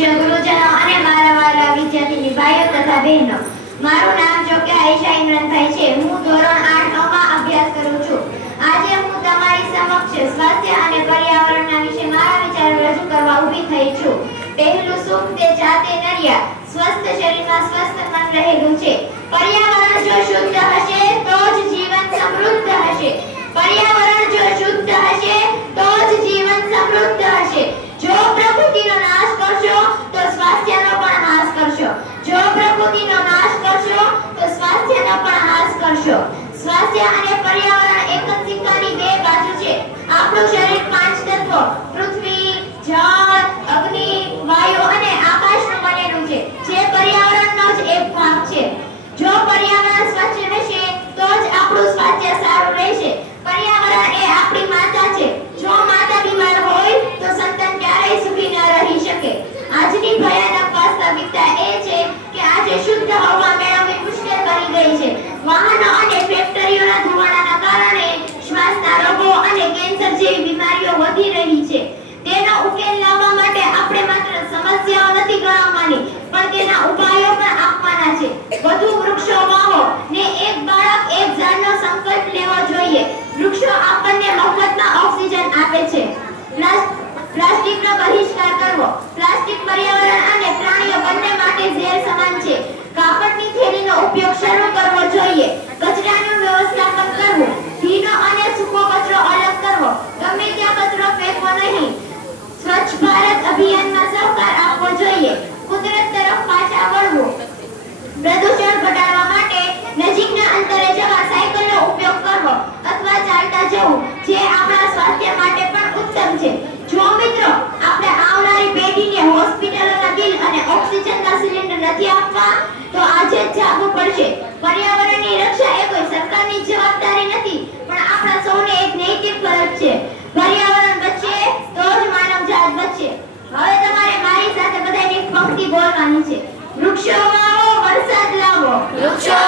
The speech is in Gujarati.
પૂજ્ય ગુરુજનો અને મારા વાલા વિદ્યાર્થીની ભાઈઓ તથા બહેનો, મારું નામ જોકે આયશા ઇમરાનભાઈ છે. હું ધોરણ 8 માં અભ્યાસ કરું છું. આજે હું તમારી સમક્ષ સ્વાસ્થ્ય અને પર્યાવરણના વિશે મારા વિચારો રજૂ કરવા ઊભી થઈ છું. પહેલું સુખ તે જાતે નર્યા, સ્વસ્થ શરીરમાં સ્વસ્થ મન રહેલું છે. પર્યાવરણ જો શુદ્ધ હશે તો જ જીવન સમૃદ્ધ હશે. પર્યાવરણ જો શુદ્ધ હશે તો જ જીવન સમૃદ્ધ હશે. જો પ્રકૃતિનો નાશ કરશો તો સ્વાસ્થ્યનો પણ નાશ કરશો. જો પ્રકૃતિનો નાશ કરશો તો સ્વાસ્થ્યનો પણ નાશ કરશો. સ્વાસ્થ્ય અને પર્યાવરણ એક જ સિક્કાની બે બાજુ છે. આપણું શરીર 5 તત્વો પૃથ્વી, જળ, અગ્નિ, વાયુ અને આકાશનું બનેલું છે, જે પર્યાવરણનો જ એક ભાગ છે. જો પર્યાવરણ સ્વચ્છ રહેશે તો જ આપણું સ્વાસ્થ્ય સારું રહેશે. પર્યાવરણ એ આપણી માતા છે. જો માતા બીમાર હોય તો સંતાન ક્યારેય સુખી ન રહી શકે. આજની ભયાનક વાસ્તવિકતા એ છે કે આજે શુદ્ધ હવા મેળવવી મુશ્કેલ બની ગઈ છે. વાહનો અને ફેક્ટરીઓના ધુમાડાના કારણે શ્વાસના રોગો અને કેન્સર જેવી બીમારીઓ વધી રહી છે. તેનો ઉકેલ લાવવા માટે આપણે માત્ર સમસ્યાઓ નથી ગણાવવાની, પણ તેના ઉપાયો પણ આપવાના છે. વધુ વૃક્ષો વાવો ને એક બાળક એક ઝાડનો સંકલ્પ લેવો જોઈએ. વૃક્ષો આપણને મફતમાં ઓક્સિજન આપે છે. પ્લાસ્ટિકનો બહિષ્કાર કરવો. પ્લાસ્ટિક પર્યાવરણ અને પ્રાણીઓ બંને માટે ઝેર સમાન છે. કાપડની થેલીનો ઉપયોગ શરૂ કરવો જોઈએ. કચરાનું વ્યવસ્થાપન કરવું. ભીનો અને સૂકો કચરો અલગ કરવો. ગમે ત્યાં કચરો ફેંકવો નહીં. સ્વચ્છ ભારત અભિયાનમાં સહકાર આપવો જોઈએ. કુદરત તરફ પાછા વળવું. પ્રદૂષણ ઘટાડવા માટે નજીકના અંતરે જવા સાયકલનો ઉપયોગ કરવો અથવા ચાલતા જવું, જે આપણા સ્વાસ્થ્ય માટે પણ ઉત્તમ છે. જો મિત્રો આપણે આવનારી પેઢીને હોસ્પિટલોના બિલ અને ઓક્સિજનના સિલિન્ડર નથી આપવા તો આજે જ જાગવું પડશે. પર્યાવરણની રક્ષા એ કોઈ સરકારની જવાબદારી નથી, પણ આપણા સૌને એક નૈતિક ફરજ છે. પર્યાવરણ બચે તો જ માનવજાત બચે. હવે તમારે મારી સાથે બધાને એક પંક્તિ બોલવાની છે. વૃક્ષો વાવો, વરસાદ લાવો. વૃક્ષો